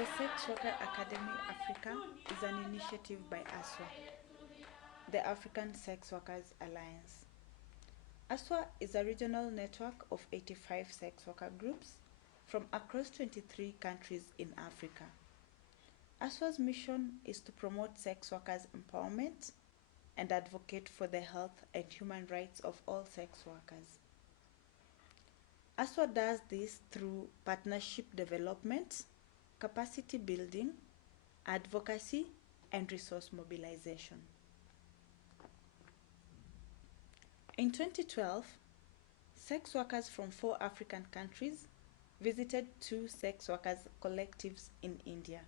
The Sex Worker Academy Africa is an initiative by ASWA, the African Sex Workers Alliance. ASWA is a regional network of 85 sex worker groups from across 23 countries in Africa. ASWA's mission is to promote sex workers' empowerment and advocate for the health and human rights of all sex workers. ASWA does this through partnership development, capacity building, advocacy, and resource mobilization. In 2012, sex workers from 4 African countries visited 2 sex workers collectives in India,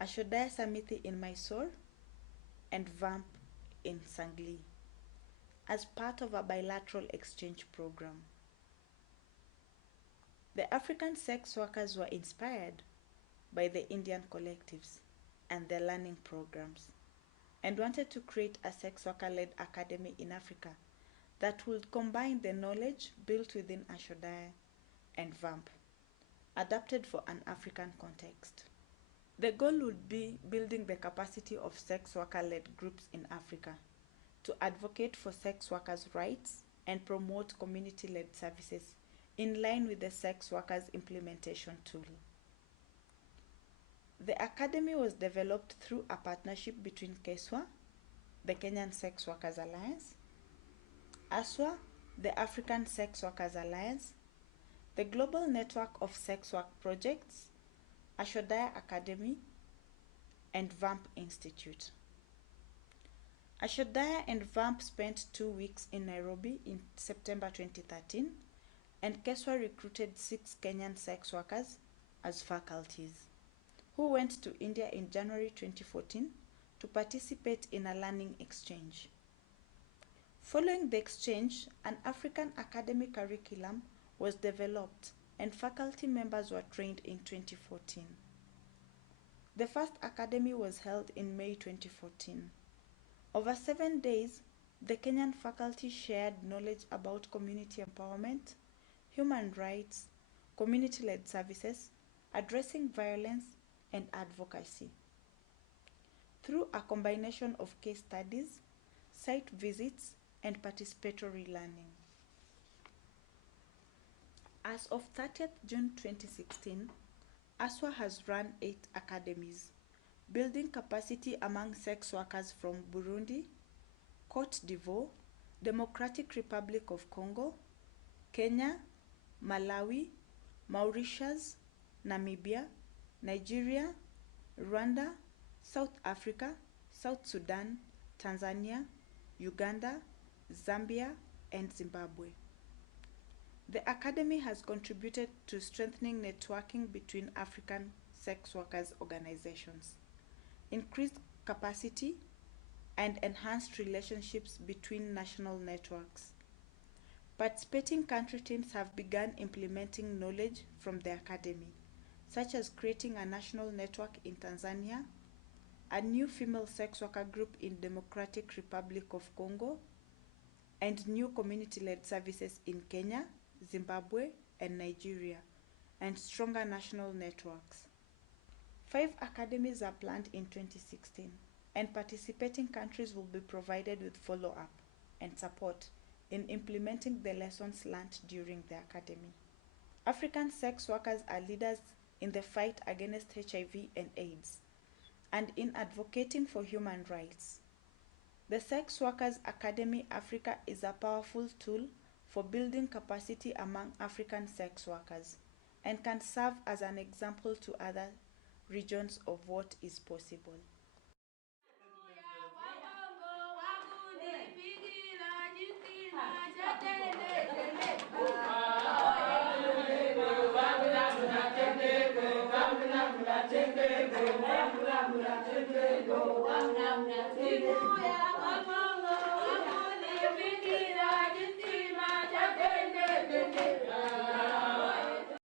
Ashodaya Samiti in Mysore and VAMP in Sangli, as part of a bilateral exchange program. The African sex workers were inspired by the Indian collectives and their learning programs and wanted to create a sex worker-led academy in Africa that would combine the knowledge built within Ashodaya and VAMP, adapted for an African context. The goal would be building the capacity of sex worker-led groups in Africa to advocate for sex workers' rights and promote community-led services in line with the sex workers implementation tool. The academy was developed through a partnership between KESWA, the Kenyan Sex Workers Alliance, ASWA, the African Sex Workers Alliance, the Global Network of Sex Work Projects, Ashodaya Academy, and VAMP Institute. Ashodaya and VAMP spent 2 weeks in Nairobi in September 2013, and KESWA recruited 6 Kenyan sex workers as faculties, who went to India in January 2014 to participate in a learning exchange. Following the exchange, an African academic curriculum was developed and faculty members were trained in 2014. The first academy was held in May 2014. Over 7 days, the Kenyan faculty shared knowledge about community empowerment, human rights, community-led services, addressing violence, and advocacy. Through a combination of case studies, site visits, and participatory learning. As of 30th June 2016, ASWA has run 8 academies, building capacity among sex workers from Burundi, Cote d'Ivoire, Democratic Republic of Congo, Kenya, Malawi, Mauritius, Namibia, Nigeria, Rwanda, South Africa, South Sudan, Tanzania, Uganda, Zambia, and Zimbabwe. The Academy has contributed to strengthening networking between African sex workers organizations, increased capacity, and enhanced relationships between national networks. Participating country teams have begun implementing knowledge from the Academy, such as creating a national network in Tanzania, a new female sex worker group in Democratic Republic of Congo, and new community-led services in Kenya, Zimbabwe, and Nigeria, and stronger national networks. 5 academies are planned in 2016, and participating countries will be provided with follow-up and support in implementing the lessons learned during the academy. African sex workers are leaders in the fight against HIV and AIDS, and in advocating for human rights. The Sex Workers Academy Africa is a powerful tool for building capacity among African sex workers and can serve as an example to other regions of what is possible.